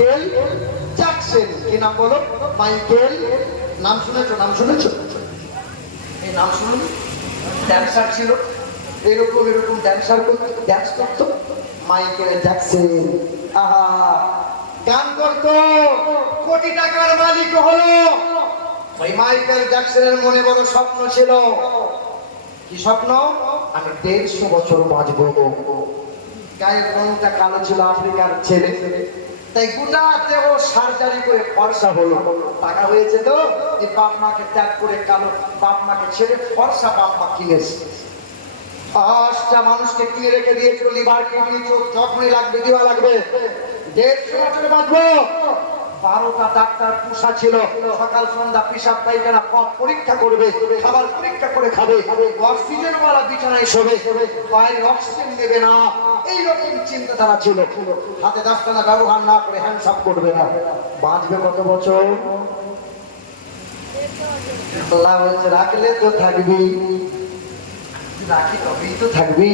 Michael Jackson. কি নাম বলো? মাইকেল। নাম শুনেছো? নাম শুনেছো? এই নাম শুনুন। ড্যান্সার ছিল। এরকম এরকম ড্যান্সার করতো ড্যান্স করতো। Michael Jackson. আহা! গান করতো। কোটি টাকার মালিক হলো। ওই মাইকেল জ্যাকসনের মনে বড় স্বপ্ন ছিল। কি স্বপ্ন? আমি দেড়শো বছর বাঁচবো। গায়ের রংটা কালো ছিল আফ্রিকার ছেলে। তাই গোটাতে ও সার্জারি করে ফর্সা হলো। টাকা হয়েছে তো যে বাপ মাকে ত্যাগ করে কালো বাপ মাকে ছেড়ে ফর্সা বাপ মা কিনেছে পাঁচটা মানুষকে কিনে রেখে দিয়েছিল? লিভার, কিডনি, চোখ, যখনই লাগবে দিবা লাগবে। দেড়শো বছরে বাঁচবো। বারোটা ডাক্তার পুষা ছিল। সকাল, সন্ধ্যা পিসাব পায়খানা, পথ পরীক্ষা করবে, খাবার পরীক্ষা করে খাবে। অক্সিজেন ওয়ালা বিছানায় শোবে। বাইরে অক্সিজেন দেবে না। এইরকম চিন্তাধারা ছিল। হাতে দশটানা ব্যবহার না করে হ্যান্ডসাপ করবে না। বাঁচবে কত বছর? রাখলে তো থাকবি। রাখি তবেই তো থাকবি।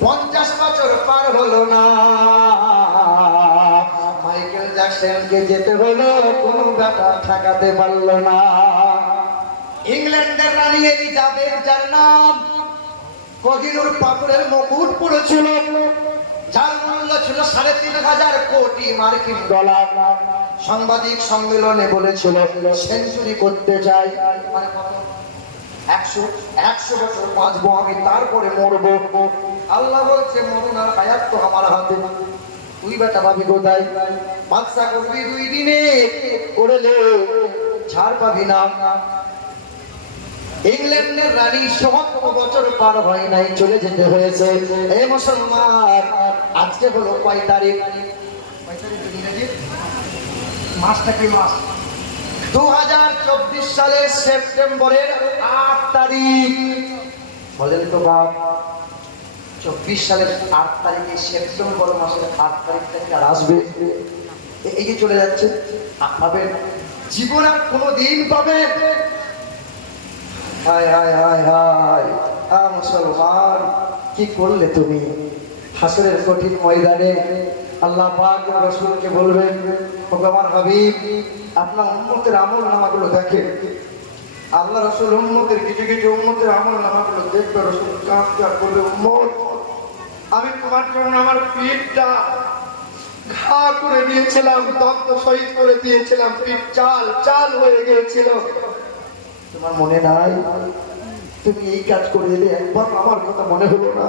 পঞ্চাশ বছর পার হলো না। মাইকেল জ্যাকসনকে যেতে হলো, কোনো ব্যাটা ঠেকাতে পারল না। ইংল্যান্ডের রানী এলিজাবেথ যার নাম কদিনুর পাথরের মুকুট পড়েছিল। যার মূল্য ছিল সাড়ে তিন হাজার কোটি মার্কিন ডলার। সাংবাদিক সম্মেলনে বলেছিল, সেঞ্চুরি করতে চাই। মানে একশো একশো বছর বাঁচবো, আমি তারপরে মরবো। আল্লাহ বলছে মরুন আর হায়াত তো আমার হাতে। তুই বেটা ভাবি কোথায়? বাদশা করবি দুই দিনে করলে ছাড় পাবি না। ইংল্যান্ডের রানী সমাত্ম বছর পার হয় নাই চলে যেতে হয়েছে। এই মুসলমান আজকে হলো কয় তারিখ? মাসটা কি মাস। দু হাজার চব্বিশ সালের সেপ্টেম্বরের আট তারিখ। বলেন তো বাপ। চব্বিশ সালের আট তারিখে সেপ্টেম্বর মাসের আট তারিখ থেকে আর আসবে। এ- এই যে চলে যাচ্ছে। পাবেন জীবন আর কোনো দিন পাবেন হায় হায় হায় হায় আ মুসলমান, কি করলে তুমি? হাসরের কঠিন ময়দানে আল্লাহ পাক রসুলকে বলবেন ভগবান হাবিব, আপনার উন্মতের আমল নামাগুলো দেখেন। আল্লাহ রসুল উন্মতের কিছু কিছু উন্মতের আমল নামাগুলো দেখবে, রসুল কাঁদতে আর বলবে, উম্মত, আমি তোমার জন্য আমার পিঠটা ঘা করে দিয়েছিলাম, দন্ত শহীদ করে দিয়েছিলাম, পিঠ চাল চাল হয়ে গিয়েছিল। তোমার মনে নাই? তুমি এই কাজ করে দিলে একবার আমার কথা মনে হলো না।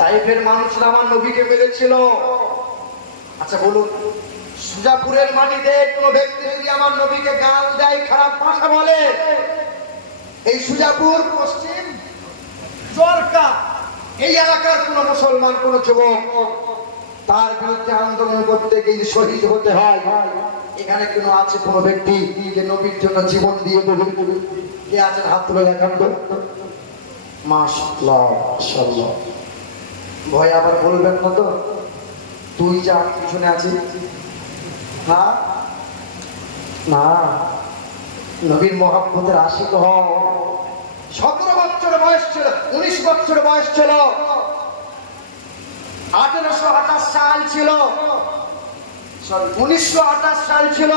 তাইফের মানুষরা আমার নবীকে মেরেছিল। আচ্ছা বলুন, সুজাপুরের মাটিতে কোনো ব্যক্তি যদি আমার নবীকে গাল দেয়, খারাপ ভাষা বলে? এই সুজাপুর পশ্চিম চরকা এই এলাকার কোন মুসলমান, কোন যুবক, তার বিরুদ্ধে আন্দোলন করতে গিয়ে শহীদ হতে হয়। এখানে কেন আছে কোন ব্যক্তি যে নবীর জন্য জীবন দিয়ে দেবে? কে আছেন? হাত তুলে দেখান তো। মাশাআল্লাহ ভয় আবার বলবেন না তো? তুই যা পিছনে আছি। হ্যাঁ? না। নবীর মহাব্বতের আশিক হও। সতেরো বছর বয়স ছিল, উনিশ বছর বয়স ছিল। আঠেরোশো আঠাশ সাল ছিল। উনিশশো আঠাশ সাল ছিল।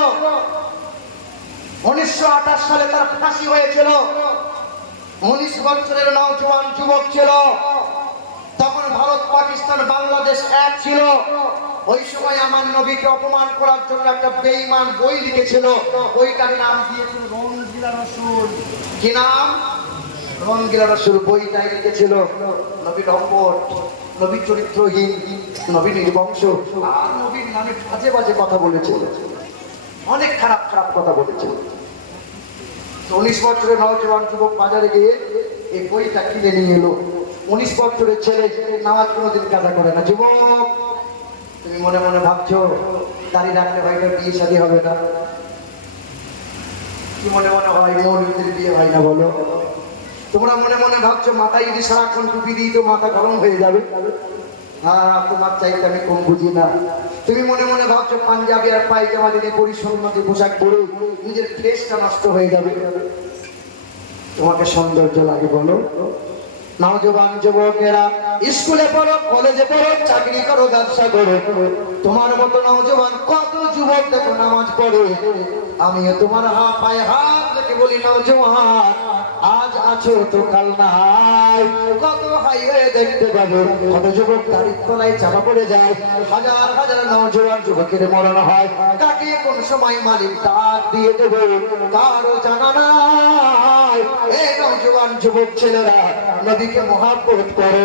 উনিশশো আঠাশ সালে তার ফাঁসি হয়েছিল। উনিশ বছরের নওজোয়ান যুবক ছিল। তখন ভারত, পাকিস্তান, বাংলাদেশ এক ছিল। ওই সময় আমার নবীকে অপমান করার জন্য একটা বেইমান বই লিখেছিল। বইটার নাম দিয়েছিল রঙ্গিলা রসুল। কি নাম? রঙ্গিলা রসুল বইটাই লিখেছিল। নবী লম্বট নবী চরিত্রহীন। নবী নির্বংশ আর নবীর নামে বাজে বাজে কথা বলেছিল অনেক খারাপ খারাপ কথা বলেছিল তো উনিশ বছরের নওজোয়ান যুবক বাজারে গিয়ে এই বইটা কিনে নিয়ে এলো। উনিশ বছরের ছেলে, নামাজ কোনোদিন কাজা করে না। যুবক, তুমি মনে মনে ভাবছ দাঁড়িয়ে রাখলে হয়তো বিয়ে শাদী হবে না? কি মনে মনে হয়, মৌলবীদের বিয়ে হয় না বলো? তোমরা মনে মনে ভাবছ মাথায় যদি সারাক্ষণ টুপি দিই তো মাথা গরম হয়ে যাবে। হ্যাঁ তোমার চাইতে আমি বুঝি না। তুমি মনে মনে ভাবছ, পাঞ্জাবি আর পরিসম্মতি পোশাক পরে, নিজের নষ্ট হয়ে যাবে। তোমাকে সৌন্দর্য লাগে বলো। যুবকেরা, স্কুলে পড়ো, কলেজে পড়ো, চাকরি করো, ব্যবসা করো। তোমার মতো নওজোয়ান কত যুবক দেখো নামাজ পড়ে। আমিও তোমার হা পায়ে হাত বলি নওজোয়ান আজ আছো তো কাল নাই কত হাইওয়ে দেখতে পাবে। কত যুবক গাড়ির তলায় চাপা পড়ে যায়। হাজার হাজার নওজোয়ান যুবকের মরণ হয়। কাকে কোন সময় মালিক ডাক দিয়ে দেবে? কারও জানা নাই। এই নওজোয়ান যুবক ছেলেরা নদীকে মহাব্বত করে।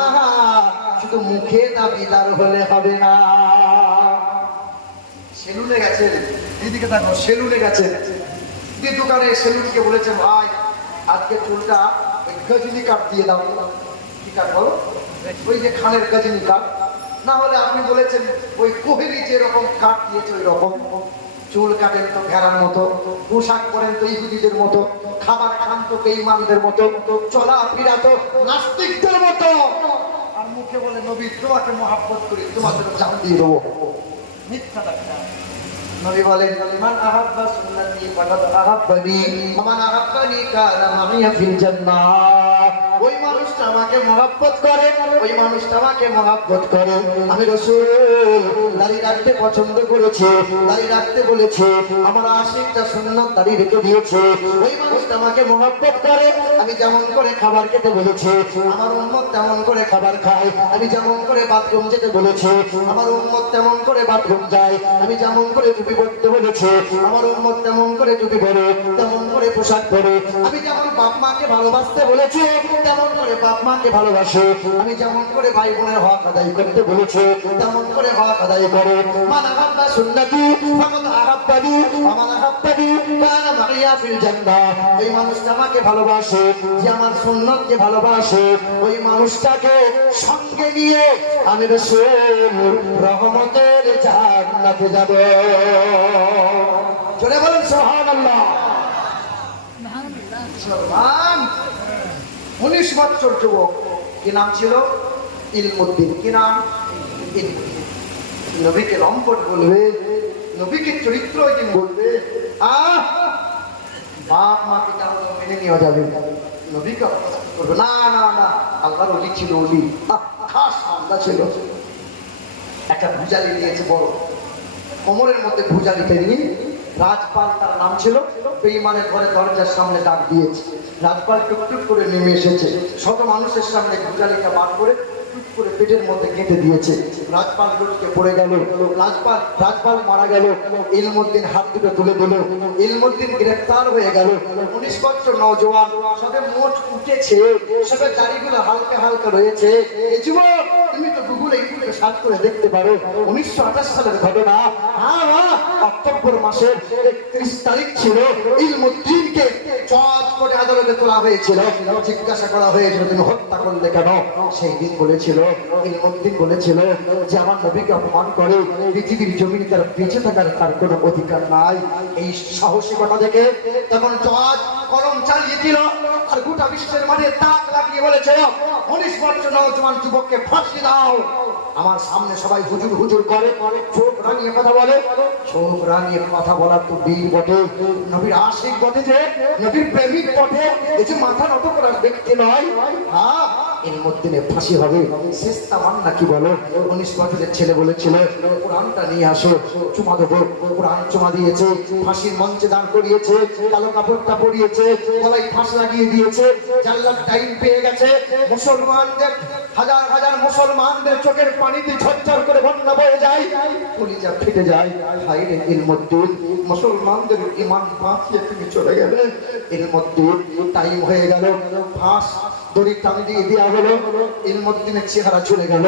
আহা, শুধু মুখে দাবিদার হলে হবে না। সেলুনে গেছেন। এদিকে দেখো, সেলুনে গেছেন। দোকানে সেলুনকে বলেছে, ভাই আজকে চুলটা গজনি কাট দিয়ে দাও। কি কাট বলো? ওই যে খানের গজনি কাট না হলে আপনি বলেছেন, ওই কোহেলি যেরকম কাঠ দিয়েছে ওই রকম চুল কাটেন তো ঘেরার মতো, পোশাক পরেন তো ইহুদিদের মতো, খাবার খান তো বেইমানদের মতো চলা ফিরা তো নাস্তিকদের মতো। আর মুখে বলে, নবী, তোমাকে মহাব্বত করি তোমাকে জান দিয়ে দেবো। মিথ্যা নবী বলেন মান আহাব্বা সুন্নতি ফাকাদ আহাব্বানি ওয়া মান আহাব্বানি কানা মাইয়া ফিল জান্নাহ ওই মানুষটা আমাকে মহব্বত করে, ওই মানুষটা আমাকে মহব্বত করে। আমি রাসূল রাখতে পছন্দ রাখতে আমার রেখে দিয়েছে। ওই মানুষটা আমাকে মহব্বত করে, আমি যেমন করে খাবার খেতে বলেছে, আমার উম্মত তেমন করে খাবার খায়। আমি যেমন করে বাথরুম যেতে বলেছে, আমার উম্মত তেমন করে বাথরুম যায়। আমি যেমন করে টুপি পরতে বলেছে, আমার উম্মত তেমন করে টুপি পরে, তেমন করে পোশাক পরে। আমি যেমন বাপ মাকে ভালোবাসতে বলেছে, তেমন করে বাপ মাকে ভালোবাসে। আমি যেমন করে ভাই বোনের হক আদায় করতে বলেছে, তেমন করে হক আদায় করে। ওই মানুষটাকে সঙ্গে নিয়ে আমি রহমতের জান্নাতে যাব। চলে বলেন মুসলমান। উনিশ বছর যুবক। কি নাম ছিল? ইলমুদ্দিন। কি নাম? নবীকে লম্পট বলবে। নবীকে চরিত্র একদিন বলবে। আহ! বাপ, মা, পিতা মেনে নেওয়া যাবে। নবীকে করবে। না না না। আল্লাহর অলি ছিল অলি খাস মামলা ছিল। একটা ভুজালি নিয়েছে বড়। কোমরের মধ্যে ভুজালিতে নিয়ে রাজপাল তার নাম ছিল বেইমানের ঘরে দরজার সামনে ডাক দিয়েছে। রাজপাল টুকটুক করে নেমে এসেছে। শত মানুষের সামনে ভুজালিটা বার করে করে মধ্যে দিয়েছে। পড়ে গেল। রাজপাল রাজপাল মারা গেল। তুলে গ্রেফতার হয়ে গেল। নজওয়ান সবে মোট উঠেছে, সবে দাড়িগুলো হালকা হালকা রয়েছে। যুবক! সার্চ করে দেখতে পারো, উনিশশো আঠাশ সালের ঘটনা। হ্যাঁ হ্যাঁ অক্টোবর মাসের একত্রিশ তারিখ ছিল, ইলমুদ্দিনকে অধিকার নাই। এই সাহসিকতা দেখে তখন জজ কলম চালিয়ে দিল আর যুবককে ফাঁসি দাও। আমার সামনে সবাই হুজুর হুজুর করে, চোখ রাঙিয়ে কথা বলে। চোখ রাঙিয়ে কথা বলার তো বীর বটে। নবীর আশিক বটে যে, নবীর প্রেমিক বটে। এই যে মাথা নত করার ব্যক্তি নয় হ্যাঁ ছেলে নিয়ে আসো দিয়েছে, ফাঁসির মঞ্চে করিয়েছে গলায় ফাঁস লাগিয়ে দিয়েছে টাইম পেয়ে গেছে। মুসলমানদের হাজার হাজার মুসলমানদের চোখের পানিতে ঝরঝর করে বন্যা বয়ে যায়, কলিজা ফেটে যায়। হাইরে মধ্যে মুসলমানদের ইমান বাঁচিয়ে তুমি চলে গেলে। মধ্যে টাইম হয়ে গেল। ফাঁস, দড়ি টান দিয়ে দেওয়া হলো। ইলমুদ্দিনের চেহারা চলে গেল।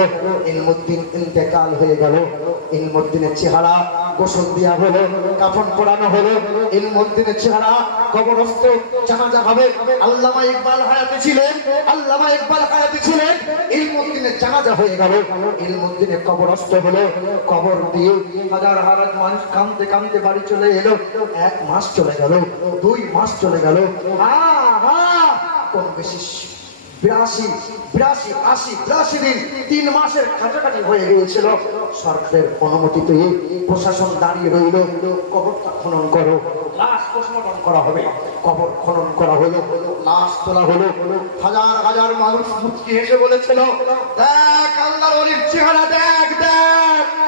ইলমুদ্দিন ইন্তেকাল হয়ে গেল। ইলমুদ্দিনের চেহারা গোসল দেওয়া হলো, কাফন পরানো হলো ইলমুদ্দিনের চেহারা কবরস্থ জানাজা হবে। আল্লামা ইকবাল হায়াতে ছিলেন, আল্লামা ইকবাল হায়াতে ছিলেন ইলমুদ্দিনের জানাজা হয়ে গেল। ইলমুদ্দিনের কবরস্থ হলো, কবর দিয়ে হাজার হাজার মানুষ কাঁদতে কাঁদতে বাড়ি চলে এলো। এক মাস চলে গেল, দুই মাস চলে গেল। হা হা কোন বেশি বিরাশি বিরাশি, আশি, বিরাশি দিন তিন মাসের কাছাকাছি হয়ে গিয়েছিল। সরকারের অনুমতি পেয়ে প্রশাসন দাঁড়িয়ে রইল। কবরটা খনন করো। লাশ পোস্টমর্টম করা হবে। কবর খনন করা হলো। লাশ তোলা হলো। হাজার হাজার মানুষ মুচকি হেসে বলেছিল, দেখ আল্লাহর চেহারা, দেখ দেখ।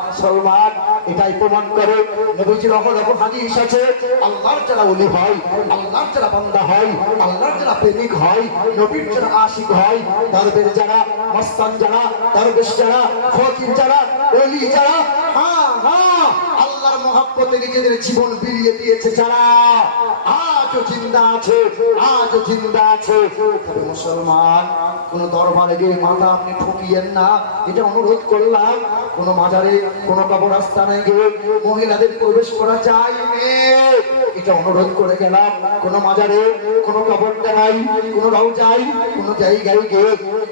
মুসলমান, এটাই প্রমাণ করে নবীজির অহরহ হাদিস আছে আল্লাহর যারা ওলি হয়, আল্লাহর যারা বান্দা হয়, আল্লাহর যারা প্রেমিক হয়, নবীর যারা আশিক হয়, দরবের যারা, মস্তান যারা, দরবেশ যারা, ফকির যারা, ওলি যারা হ্যাঁ হ্যাঁ মহাব্বতে নিজেদের জীবন বিলিয়ে দিয়েছে যারা। আজও জিন্দা আছে, আজও জিন্দা আছে। মুসলমান, কোন দরবারে গিয়ে মাথা আপনি ঠকিয়েন না। এটা অনুরোধ করলাম, কোন মাজারে, কোন কবরস্থানে গিয়ে মহিলাদের প্রবেশ করা যায় এটা অনুরোধ করে গেলাম, কোন মাজারে, কোন কবর দেখাই কোন রওজাই কোন জায়গায় গিয়ে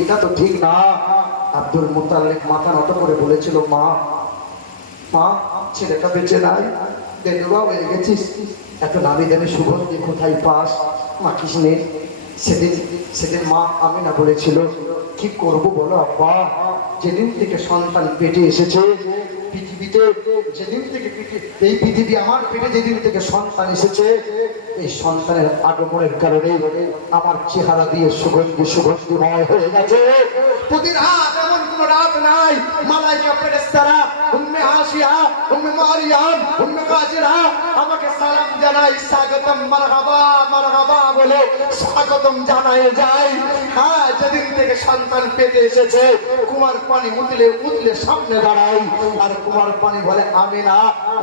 এটা তো ঠিক না। আব্দুল মুতাল্লিব মাথা নত করে বলেছিল, মা মা, ছেলেটা বেঁচে নাই। বেদবা হয়ে গেছিস। এত নামি দামি সুগন্ধি কোথায় পাস? মা কৃষ্ণে সেদিন সেদিন মা আমি না বলেছিল, কি করব বলো আব্বা? যেদিন থেকে সন্তান পেটে এসেছে পৃথিবীতে যেদিন থেকে এই পৃথিবী আমার পেটে যেদিন থেকে সন্তান এসেছে, এই সন্তানের আগমনের কারণে আমার চেহারা দিয়ে সুগন্ধি, সুগন্ধিময় হয়ে গেছে। রাত নাই। আমাকে সালাম জানাই, স্বাগতম বলে স্বাগতম হ্যাঁ থেকে সন্তান পেটে এসেছে, কুমার পানি উতলে উতলে সামনে দাঁড়াই। আর কুমার পানি বলে আমি না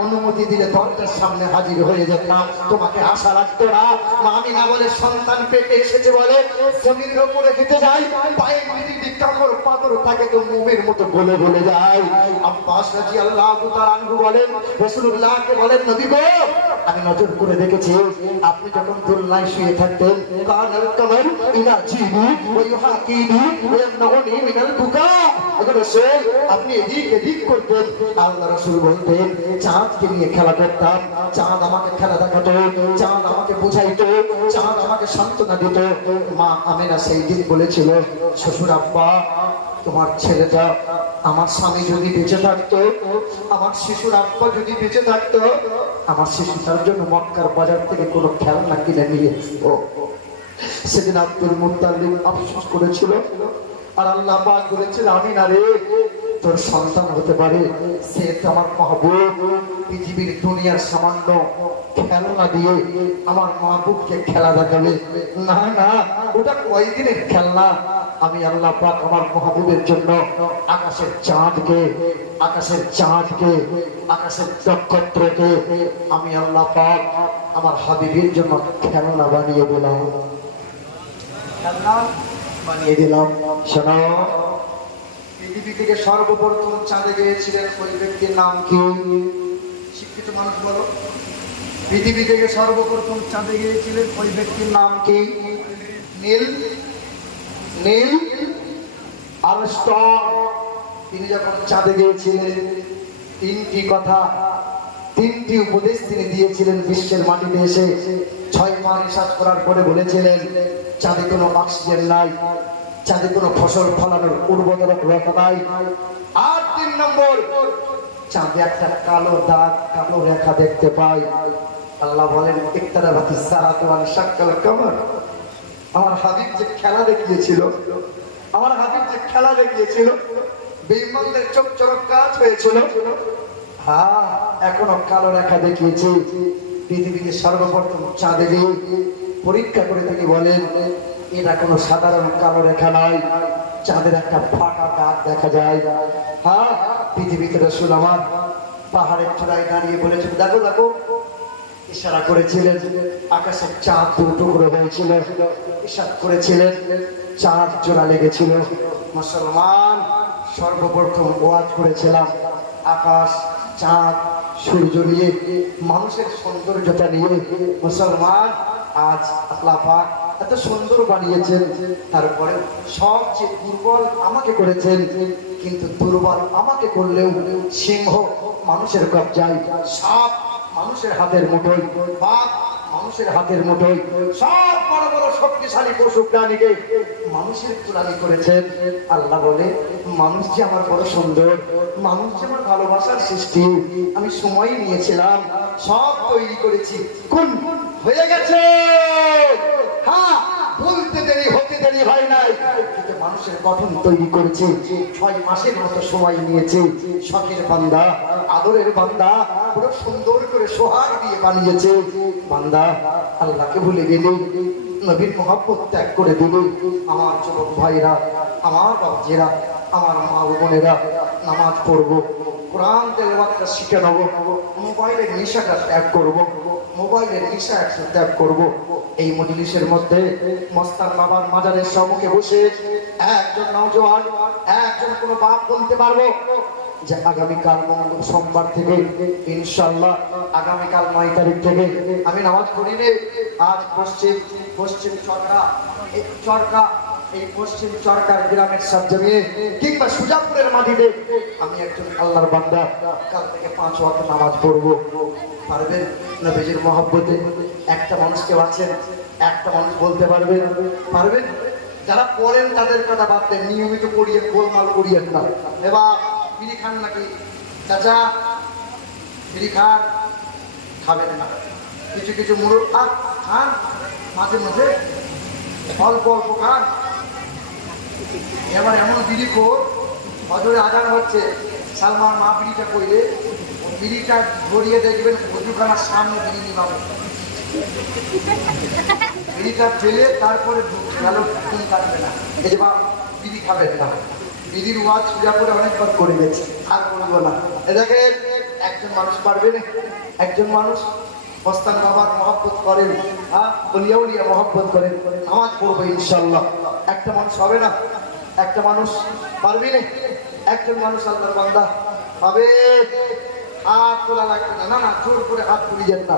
অনুমতি দিলে দরজার সামনে হাজির হয়ে যেতাম। তোমাকে আশা রাখতো না। আমি না বলে, সন্তান পেটে এসেছে বলে, জমির উপরে হেঁটে যাই। পায়ে পাথর তো মতো আব্বাস রাজি আল্লাহ বলেন বলেন গো, আমি নজর করে দেখেছি, আপনি যখন দোলনায় শুয়ে থাকতেন, কানাল কামার ইনা ওয়ামনাউনি মিনাল বুকা। আপনি এদিক এদিক করতেন। আল্লাহ রসুল বলতেন, চাঁদকে নিয়ে খেলা করতাম, চাঁদ আমাকে খেলা দেখাতো, চাঁদ আমাকে বুঝাইতো, চাঁদ আমাকে সান্ত্বনা দিত। মা আমেনা সেই দিন বলেছিল, শ্বশুর আব্বা, তোমার ছেলেটা আমার স্বামী যদি বেঁচে থাকতো, আমার শিশুর আব্বা যদি বেঁচে থাকতো, আমার শিশুটার জন্য মক্কার বাজার থেকে কোনো খেলনা কিনে নিয়ে আসতো সেদিন আব্দুল মুতাল্লিম আফসোস করেছিল, আর আল্লাহ পাক বলেছিল, আমি না রে তোর সন্তান হতে পারে, সে আমার মাহবুব, পৃথিবীর দুনিয়ার সামান্য খেলনা দিয়ে আমার মাহবুবকে খেলা দেখাবে। না না, ওটা কয়দিনের খেলনা? আমি আল্লাহ পাক আমার মাহবুবের জন্য আকাশের চাঁদকে আকাশের চাঁদকে, আকাশের নক্ষত্রকে আমি আল্লাহ পাক আমার হাবিবের জন্য খেলনা বানিয়ে দিলাম। খেলনা বানিয়ে দিলাম। শোনো। পৃথিবী থেকে সর্বপ্রথম চাঁদে গিয়েছিলেন ওই ব্যক্তির নাম কি? শিক্ষিত মানুষ বলো। পৃথিবী থেকে সর্বপ্রথম চাঁদে গিয়েছিলেন ওই ব্যক্তির নাম কি? নীল। নীল। আর্মস্ট্রং তিনি যখন চাঁদে গিয়েছিলেন, তিনটি কথা, তিনটি উপদেশ তিনি দিয়েছিলেন বিশ্বের মাটিতে এসে। ছয় মাস করার পরে বলেছিলেন, চাঁদে কোনো অক্সিজেন নাই। চাঁদে কোনো ফসল ফলানোর উর্বরতা নাই আর তিন নম্বর, চাঁদে একটা কালো দাগ কালো রেখা দেখতে পাই। আল্লাহ বলেন ইকতারা তোমার সাক্কাল কামার। আমার হাবিব যে খেলা দেখিয়েছিল, আমার হাবিব যে খেলা দেখিয়েছিল বেইমানদের চোখ চরক কাজ হয়েছিল। হ্যাঁ এখনও কালো রেখা দেখিয়েছে। পৃথিবীতে সর্বপ্রথম চাঁদে গিয়ে পরীক্ষা করে তিনি বলেন এটা কোনো সাধারণ কালো রেখা নয় চাঁদের একটা ফাটা দাগ দেখা যায়। হ্যাঁ পৃথিবীতে রসুল আমার পাহাড়ের চূড়ায় দাঁড়িয়ে বলেছেন, দেখো দেখো, ইশারা করেছিলেন, আকাশের চাঁদ টুকরো হয়েছিল। ইশারা করেছিলেন, চাঁদ জোড়া লেগেছিল। মুসলমান, সর্বপ্রথম ওয়াজ করেছিলাম, আকাশ, চাঁদ, সূর্য নিয়ে, মানুষের সৌন্দর্যতা নিয়ে। মুসলমান, আজ আল্লাহ পাক এত সুন্দর বানিয়েছেন। তারপরে সবচেয়ে দুর্বল আমাকে করেছেন, কিন্তু দুর্বল আমাকে করলেও সিংহ মানুষের কবজায়, সাপ মানুষের হাতের মুঠোয়, বাঘ মানুষের হাতের মুঠোয়, সব বড় বড় শক্তিশালী পশু প্রাণীকে মানুষের তুলানি করেছেন। আল্লাহ বলে, মানুষ যে আমার বড় সুন্দর, মানুষ যে আমার ভালোবাসার সৃষ্টি, আমি সময় নিয়েছিলাম, সব তৈরি করেছি। কোন হয়ে গেছে! হ্যাঁ বলতে দেরি, হতে দেরি হয় নাই। কিন্তু মানুষের গঠন তৈরি করেছে। ছয় মাসের মতো সময় নিয়েছে। শখের বান্দা, আদরের বান্দা, পুরো সুন্দর করে সোহাগ দিয়ে বানিয়েছে। বান্দা, আল্লাহকে ভুলে গেলে, নবীর মহাব্বত ত্যাগ করে দিল আমার যুবক ভাইরা, আমার বাবজেরা, আমার মা বোনেরা নামাজ পড়ব, কোরআন তেলবাদটা শিখে নেব, মোবাইলের নেশাটা ত্যাগ করব, মোবাইলের নেশা একটু ত্যাগ করব এই মজলিসের মধ্যে মস্তান বাবার মাজারের সম্মুখে বসে একজন নওজোয়ান, একজন কোনো বাপ বলতে পারব? যে আগামীকাল সোমবার থেকে ইনশাল্লাহ আগামীকাল নয় তারিখ থেকে আমি নামাজ পড়ি রে আজ পশ্চিম পশ্চিম চরকা, এই চরকা, এই পশ্চিম চরকার গ্রামের সব জমিয়ে কিংবা সুজাপুরের মাটিতে আমি একজন আল্লাহর বান্দা, কাল থেকে পাঁচ ওয়াক্ত নামাজ পড়ব। পারবেন নবীজির মহব্বতে? একটা মানুষকে আছেন একটা মানুষ বলতে পারবেন পারবেন? যারা পড়েন তাদের কথা বাদ দেন নিয়মিত পড়িয়ে গোলমাল করিয়েন না এবার বিড়ি খান নাকি? চাচা বিড়ি খান খাবেন না। কিছু কিছু মুরগ খান মাঝে মাঝে অল্প অল্প খান। এবার এমন বিড়ি খোর, হজরে আজান হচ্ছে। সালমান মা বিড়িটা কইলে, বিড়িটা ধরিয়ে দেখবেন অজুখানার সামনে বিড়ি নিবাবে বিড়িটা ফেলে তারপরে কাটবে না। এই বাপ বিড়ি খাবেন না। বিড়ির ওয়াজ পূজা করে অনেকবার করে গেছে, আর করব না। এ দেখেন, একজন মানুষ পারবে না। একজন মানুষ মস্তান বাবার মহব্বত করেন হ্যাঁ? বলিয়া উলিয়া মহব্বত করেন নামাজ পড়ব ইনশাল্লাহ একটা মানুষ হবে না। একটা মানুষ পারবি না। একজন মানুষ আল্লাহর বান্দা হবে হাত তোলা লাগবে না। না জোর করে হাত তুলি যেন না।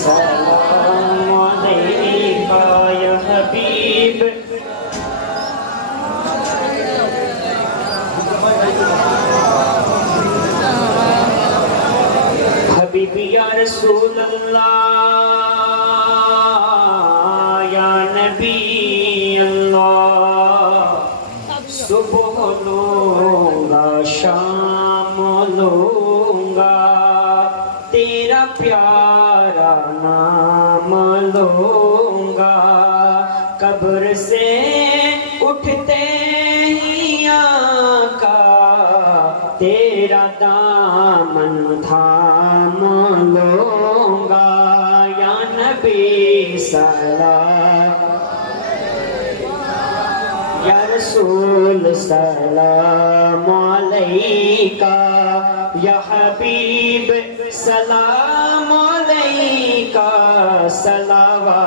Saul. तेरा प्यारा नाम लूँगा। कब्र से उठते ही आका। तेरा दामन थाम लूँगा। या नबी सला या रसूल सलाम अलैका। या हबीब सलाम। सलावा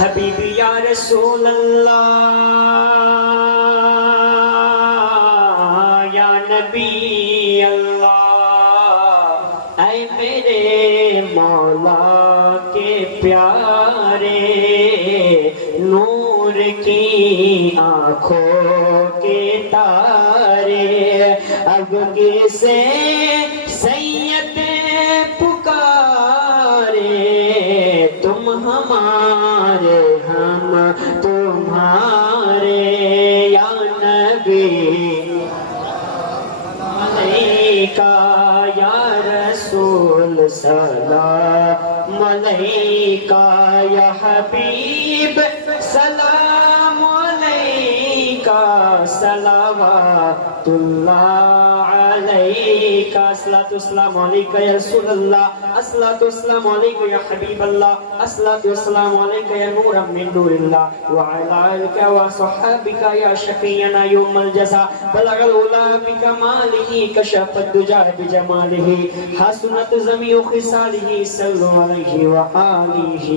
हबीब या रसूल अल्लाह या नबी अल्लाह ऐ मेरे मौला के प्यारे رسول سلام عليك يا حبيب سلام عليك صلوات الله عليك صلاة السلام عليك يا رسول الله الصلاة والسلام عليك يا حبيب الله. الصلاة والسلام عليك يا نور من نور الله. وعلى آلك وصحابك يا شفينا يوم الجزاء. بلغ الأولى بكماله كشف الدجى بجماله. حسنت زمي خصاله صلوا عليه وآله.